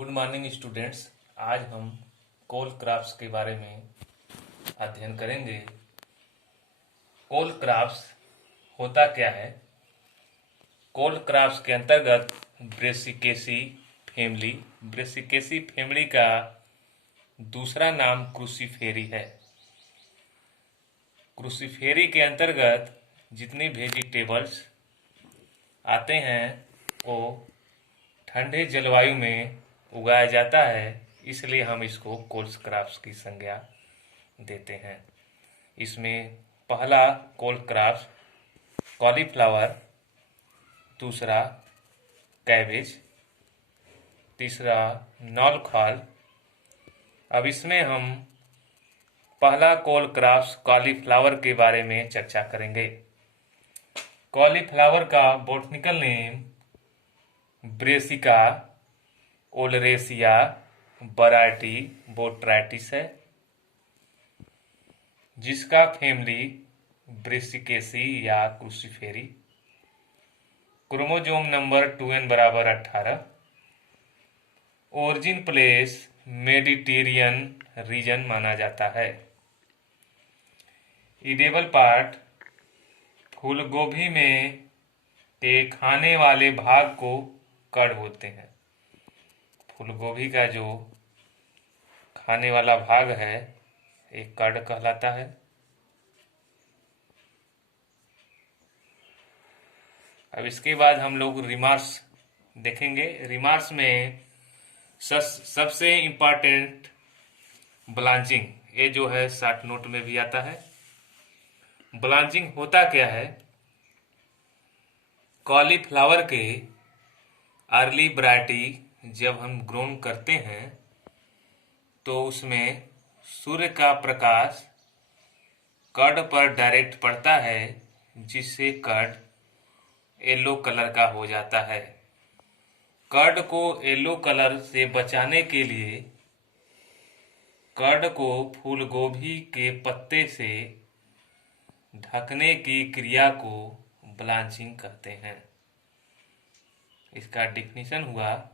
Good morning students. आज हम कोल crops के बारे में अध्ययन करेंगे। कोल क्रॉप्स होता क्या है? कोल क्रॉप्स के अंतर्गत ब्रेसिकेसी फैमिली का दूसरा नाम क्रूसीफेरी है। क्रूसीफेरी के अंतर्गत जितनी वेजिटेबल्स आते हैं वो ठंडे जलवायु में उगाया जाता है, इसलिए हम इसको कोल क्रॉप्स की संज्ञा देते हैं। इसमें पहला कोल क्रॉप्स कॉलीफ्लावर, दूसरा कैबेज, तीसरा नौलखोल। अब इसमें हम पहला कोल क्रॉप्स कॉलीफ्लावर के बारे में चर्चा करेंगे। कॉलीफ्लावर का botanical name Brassica ओलरेसिया variety botrytis है, जिसका फैमिली ब्रेसिकेसी या क्रूसीफेरी। क्रोमोसोम नंबर 2n बराबर 18। ओरिजिन प्लेस मेडिटेरियन रीजन माना जाता है। इडेबल पार्ट फूल गोभी में के खाने वाले भाग को कड़ बोलते हैं। फूल गोभी का जो खाने वाला भाग है एक कड़ कहलाता है। अब इसके बाद हम लोग रिमार्क्स देखेंगे। रिमार्क्स में सबसे इम्पोर्टेंट ब्लांचिंग, ये जो है शॉर्ट नोट में भी आता है। ब्लांचिंग होता क्या है? कॉलीफ्लावर के अर्ली वैरायटी जब हम ग्रोन करते हैं तो उसमें सूर्य का प्रकाश कड़ पर डायरेक्ट पड़ता है, जिससे कड़ येलो कलर का हो जाता है। कड़ को येलो कलर से बचाने के लिए कड़ को फूल गोभी के पत्ते से ढकने की क्रिया को ब्लांचिंग कहते हैं। इसका डिफिनीशन हुआ,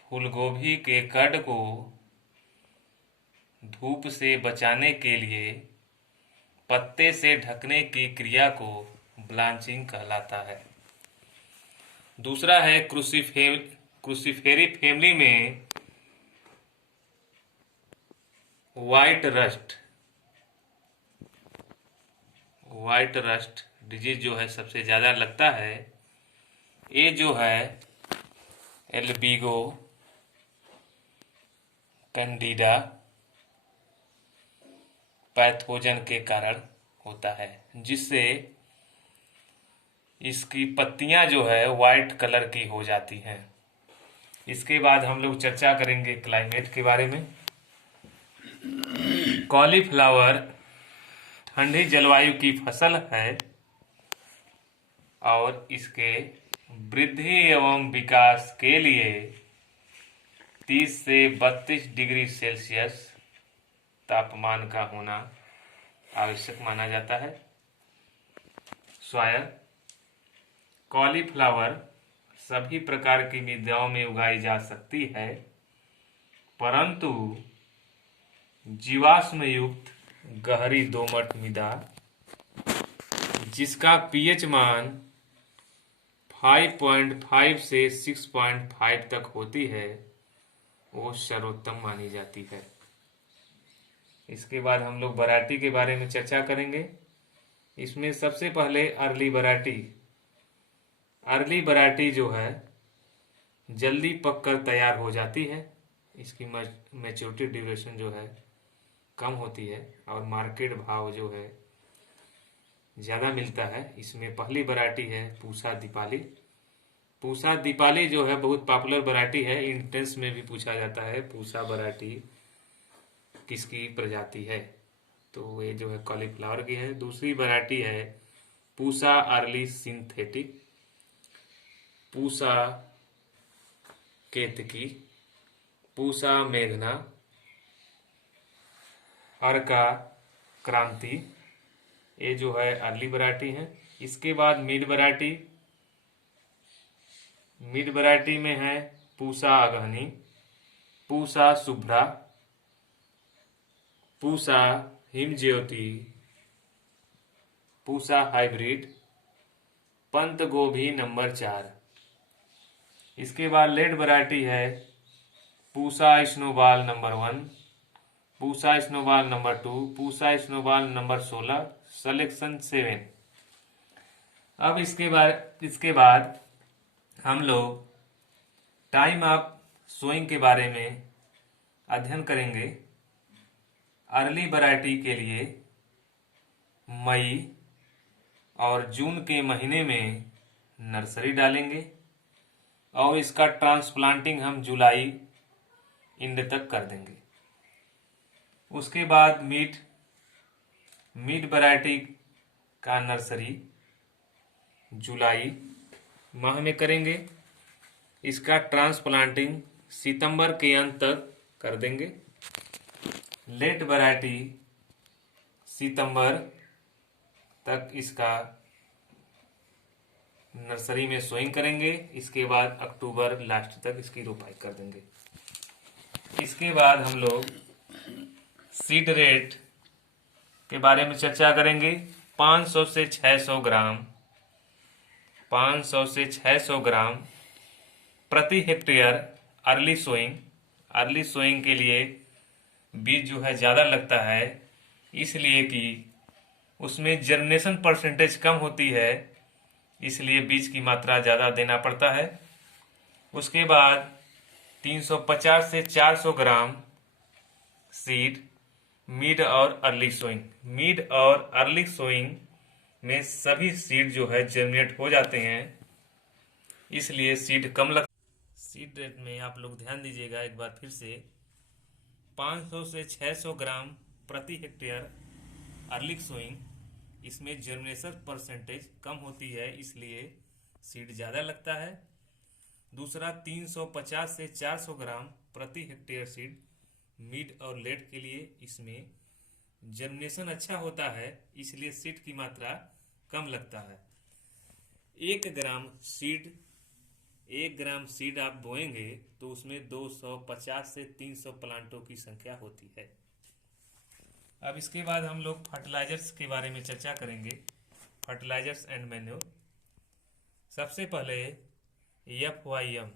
फूल गोभी के कड़ को धूप से बचाने के लिए पत्ते से ढकने की क्रिया को ब्लांचिंग कहलाता है। दूसरा है क्रूसीफेरी फैमिली में व्हाइट रस्ट डिजीज जो है सबसे ज्यादा लगता है। ये जो है एल्बिगो कैंडिडा पैथोजन के कारण होता है, जिससे इसकी पत्तियां जो है व्हाइट कलर की हो जाती हैं। इसके बाद हम लोग चर्चा करेंगे क्लाइमेट के बारे में। कॉलीफ्लावर ठंडी जलवायु की फसल है और इसके वृद्धि एवं विकास के लिए 30 से 32 डिग्री सेल्सियस तापमान का होना आवश्यक माना जाता है। सॉयल कॉलीफ्लावर सभी प्रकार की मृदाओं में उगाई जा सकती है, परंतु जीवाश्म युक्त गहरी दोमट मृदा जिसका पीएच मान 5.5 से 6.5 तक होती है, वो सर्वोत्तम मानी जाती है। इसके बाद हम लोग वैरायटी के बारे में चर्चा करेंगे। इसमें सबसे पहले अर्ली वैरायटी जो है जल्दी पककर तैयार हो जाती है। इसकी मैच्योरिटी ड्यूरेशन जो है कम होती है और मार्केट भाव जो है ज़्यादा मिलता है। इसमें पहली वैरायटी है पूसा दीपाली जो है बहुत पॉपुलर वैरायटी है। एंट्रेंस में भी पूछा जाता है पूसा वैरायटी किसकी प्रजाति है, तो ये जो है कॉलीफ्लावर की है। दूसरी वैरायटी है पूसा अर्ली सिंथेटिक, पूसा केतकी, पूसा मेघना, अर्का क्रांति, ये जो है अर्ली वैरायटी है। इसके बाद मिड वैरायटी में है पूसा अगहनी, पूसा शुभ्रा, पूसा हिमज्योति, पूसा हाइब्रिड, पंत गोभी नंबर 4। इसके बाद लेट वैरायटी है Pusa snowball number 1, Pusa snowball number 2, Pusa snowball number 16, selection 7। अब इसके बाद हम लोग टाइम ऑफ सोइंग के बारे में अध्ययन करेंगे। अर्ली वैरायटी के लिए मई और जून के महीने में नर्सरी डालेंगे और इसका ट्रांसप्लांटिंग हम जुलाई एंड तक कर देंगे। उसके बाद मिड वैरायटी का नर्सरी जुलाई माह में करेंगे। इसका ट्रांसप्लांटिंग सितंबर के अंत तक कर देंगे। लेट वैरायटी सितंबर तक इसका नर्सरी में सोइंग करेंगे। इसके बाद अक्टूबर लास्ट तक इसकी रोपाई कर देंगे। इसके बाद हम लोग सीड रेट के बारे में चर्चा करेंगे। 500 से 600 ग्राम 500 से 600 ग्राम प्रति हेक्टेयर अर्ली सोइंग के लिए बीज जो है ज़्यादा लगता है, इसलिए कि उसमें जर्मिनेशन परसेंटेज कम होती है, इसलिए बीज की मात्रा ज़्यादा देना पड़ता है। उसके बाद 350 से 400 ग्राम सीड मिड और अर्ली सोइंग में सभी सीड जो है जर्मिनेट हो जाते हैं, इसलिए सीड कम लग। सीड रेट में आप लोग ध्यान दीजिएगा एक बार फिर से। 500 से 600 ग्राम प्रति हेक्टेयर अर्ली सोइंग, इसमें जर्मिनेशन परसेंटेज कम होती है, इसलिए सीड ज़्यादा लगता है। दूसरा 350 से 400 ग्राम प्रति हेक्टेयर सीड मिड और लेट के लिए, इसमें जर्मिनेशन अच्छा होता है, इसलिए सीड की मात्रा कम लगता है। 1 ग्राम सीड आप बोएंगे तो उसमें 250 से 300 प्लांटों की संख्या होती है। अब इसके बाद हम लोग फर्टिलाइजर्स के बारे में चर्चा करेंगे। Fertilizers and manure. सबसे पहले FYM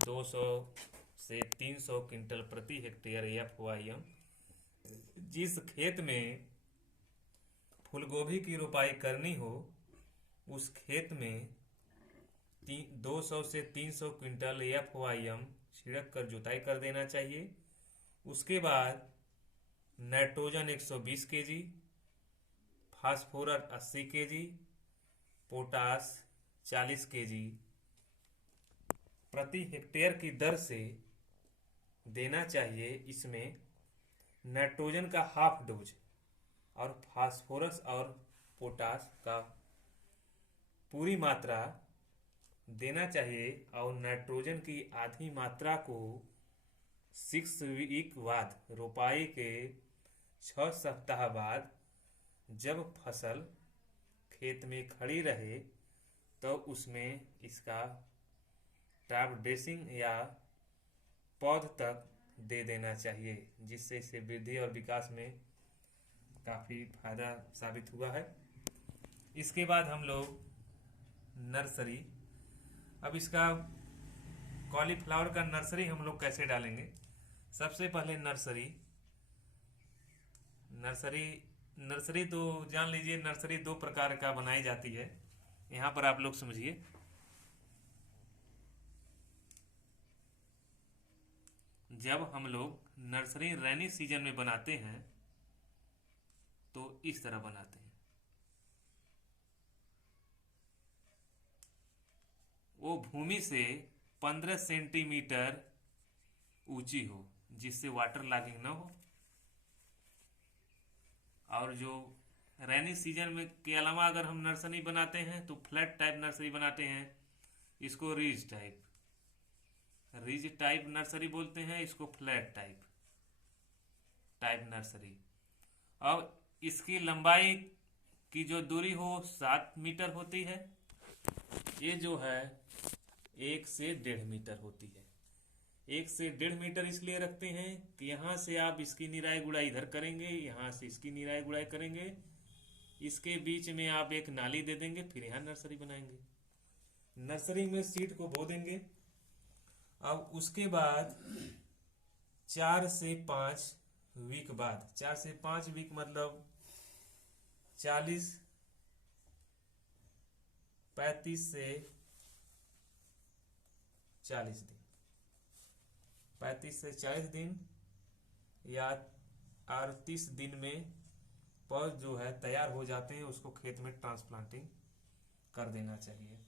200 से 300 क्विंटल प्रति हेक्टेयर FYM। जिस खेत में फूलगोभी की रोपाई करनी हो, उस खेत में 200 से 300 क्विंटल FYM छिड़क कर जुताई कर देना चाहिए। उसके बाद nitrogen 120 kg, phosphorus 80 kg, potash 40 kg प्रति हेक्टेयर की दर से देना चाहिए। इसमें नाइट्रोजन का हाफ डोज और फास्फोरस और पोटास का पूरी मात्रा देना चाहिए, और नाइट्रोजन की आधी मात्रा को 6 वीक बाद, रोपाई के 6 सप्ताह बाद, जब फसल खेत में खड़ी रहे तो उसमें इसका टॉप ड्रेसिंग या पौध तक दे देना चाहिए, जिससे इसे वृद्धि और विकास में काफ़ी फायदा साबित हुआ है। इसके बाद हम लोग नर्सरी। अब इसका कॉलीफ्लावर का नर्सरी हम लोग कैसे डालेंगे। सबसे पहले नर्सरी तो जान लीजिए, नर्सरी 2 प्रकार का बनाई जाती है। यहाँ पर आप लोग समझिए। जब हम लोग नर्सरी रेनी सीजन में बनाते हैं तो इस तरह बनाते हैं। वो भूमि से 15 सेंटीमीटर ऊंची हो, जिससे वाटर लॉगिंग ना हो। और जो रेनी सीजन में के अलावा अगर हम नर्सरी बनाते हैं तो फ्लैट टाइप नर्सरी बनाते हैं। इसको रिज टाइप नर्सरी बोलते हैं, इसको फ्लैट टाइप नर्सरी। और इसकी लंबाई की जो दूरी हो 7 मीटर होती है। ये जो है 1 से 1.5 मीटर होती है। 1 से 1.5 मीटर इसलिए रखते हैं कि यहाँ से आप इसकी निराई गुड़ाई इधर करेंगे, यहाँ से इसकी निराई गुड़ाई करेंगे, इसके बीच में आप एक नाली दे देंगे, फिर यहाँ नर्सरी बनाएंगे। नर्सरी में सीड को बो देंगे। अब उसके बाद 4 से 5 वीक बाद, 4 से 5 वीक मतलब 35 से 40 दिन, 35 से 40 दिन या 38 दिन में पौध जो है तैयार हो जाते हैं, उसको खेत में ट्रांसप्लांटिंग कर देना चाहिए।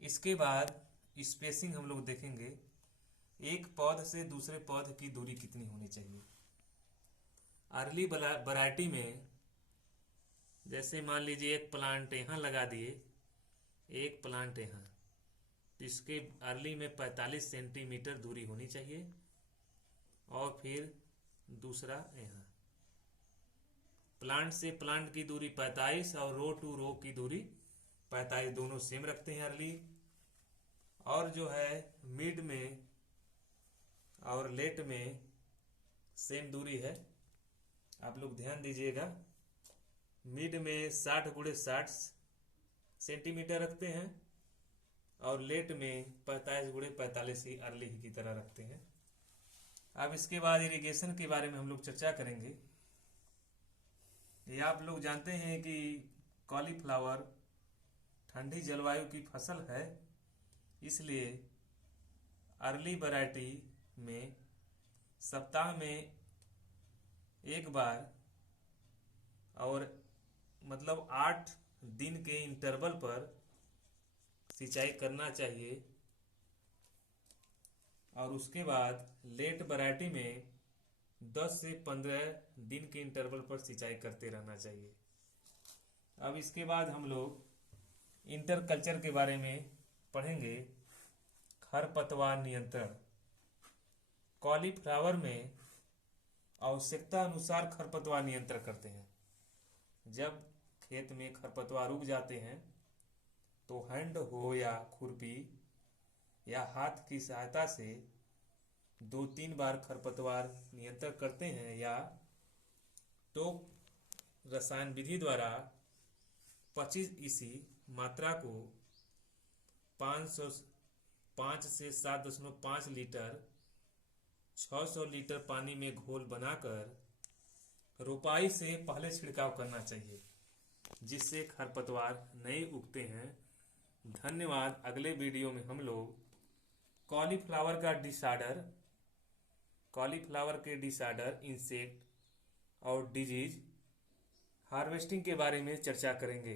इसके बाद स्पेसिंग हम लोग देखेंगे, एक पौध से दूसरे पौध की दूरी कितनी होनी चाहिए। अर्ली वैरायटी में जैसे मान लीजिए एक प्लांट यहाँ लगा दिए, एक प्लांट यहाँ, तो इसके अर्ली में 45 सेंटीमीटर दूरी होनी चाहिए, और फिर दूसरा यहाँ। प्लांट से प्लांट की दूरी 45 और रो टू रो की दूरी 45, दोनों सेम रखते हैं अर्ली। और जो है मिड में और लेट में सेम दूरी है, आप लोग ध्यान दीजिएगा। मिड में 60x60 सेंटीमीटर रखते हैं, और लेट में 45x45 ही अर्ली की तरह रखते हैं। अब इसके बाद इरिगेशन के बारे में हम लोग चर्चा करेंगे। ये आप लोग जानते हैं कि कॉलीफ्लावर ठंडी जलवायु की फसल है, इसलिए अर्ली वैरायटी में सप्ताह में एक बार और मतलब 8 दिन के इंटरवल पर सिंचाई करना चाहिए। और उसके बाद लेट वैरायटी में 10 से 15 दिन के इंटरवल पर सिंचाई करते रहना चाहिए। अब इसके बाद हम लोग इंटर कल्चर के बारे में पढ़ेंगे। खरपतवार नियंत्रण। कॉलीफ्लावर में आवश्यकता अनुसार खरपतवार नियंत्रण करते हैं। जब खेत में खरपतवार उग जाते हैं तो हैंड हो या खुरपी या हाथ की सहायता से 2-3 बार खरपतवार नियंत्रण करते हैं, या तो रसायन विधि द्वारा 25 EC मात्रा को 5 से 7.5 लीटर 600 लीटर पानी में घोल बनाकर रोपाई से पहले छिड़काव करना चाहिए, जिससे खरपतवार नहीं उगते हैं। धन्यवाद। अगले वीडियो में हम लोग कॉलीफ्लावर के डिसऑर्डर, इंसेक्ट और डिजीज हार्वेस्टिंग के बारे में चर्चा करेंगे।